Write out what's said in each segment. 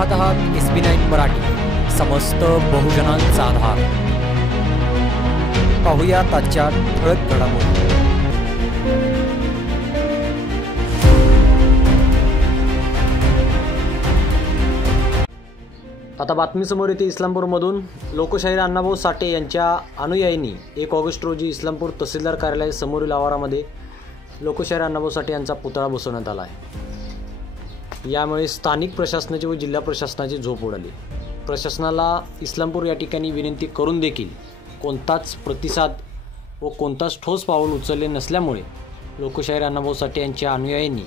पाहत आहात SB9 मराठी, समस्त बहुजनांचा आधार। पाहूया आजच्या ठळक घडामोडी। आता बातमी समोर येते इस्लामपूरमधून। लोकशाहीर अण्णाभाऊ साठे यांच्या अनुयायींनी 1 ऑगस्ट रोजी इस्लामपूर तहसीलदार कार्यालय समोरील आवारामध्ये लोकशाहीर अण्णाभाऊ साठे यांचा पुतळा बसवण्यात आला आहे। यामुळे स्थानिक प्रशासनाची व जिल्हा प्रशासनाची झोप उडाली। प्रशासनाला इस्लामपूर या ठिकाणी विनंती करून देखील कोणताच प्रतिसाद व कोणताच ठोस पाऊल उचलले नसल्यामुळे लोकशाहीर अण्णाभाऊ साठे यांच्या अनुयायींनी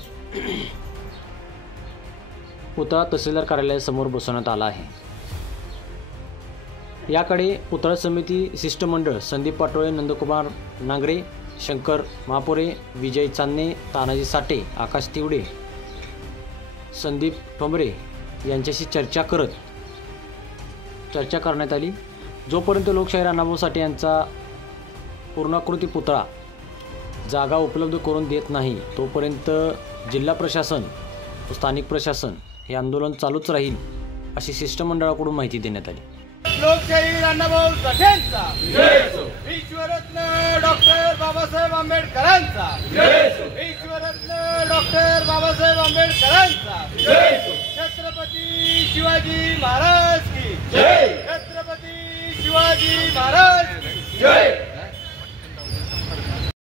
पुतळा तहसीलदार कार्यालयासमोर बसवण्यात आला आहे। याकडे पुतळा समिती शिष्टमंडळ संदीप पाटोळे, नंदकुमार नांगरे, शंकर महापुरे, विजय चांदणे, तानाजी साठे, आकाश तिवडे, संदीप ठोंबरे यांच्याशी चर्चा करण्यात आली। जोपर्यंत लोकशाहीर अण्णाभाऊ साठे यांचा पूर्णाकृती पुतळा जागा उपलब्ध करून देत नाही तोपर्यंत जिल्हा प्रशासन व स्थानिक प्रशासन हे आंदोलन चालूच राहील अशी शिष्टमंडळाकडून माहिती देण्यात आली। लोकशाहीर अण्णाभाऊ साठेंचा विश्वरत्न डॉक्टर बाबासाहेब आंबेडकरांचा विश्वरत्न डॉक्टर बाबासाहेब आंबेडकरांचा छत्रपती शिवाजी महाराज की जय। छत्रपती शिवाजी महाराज की जय।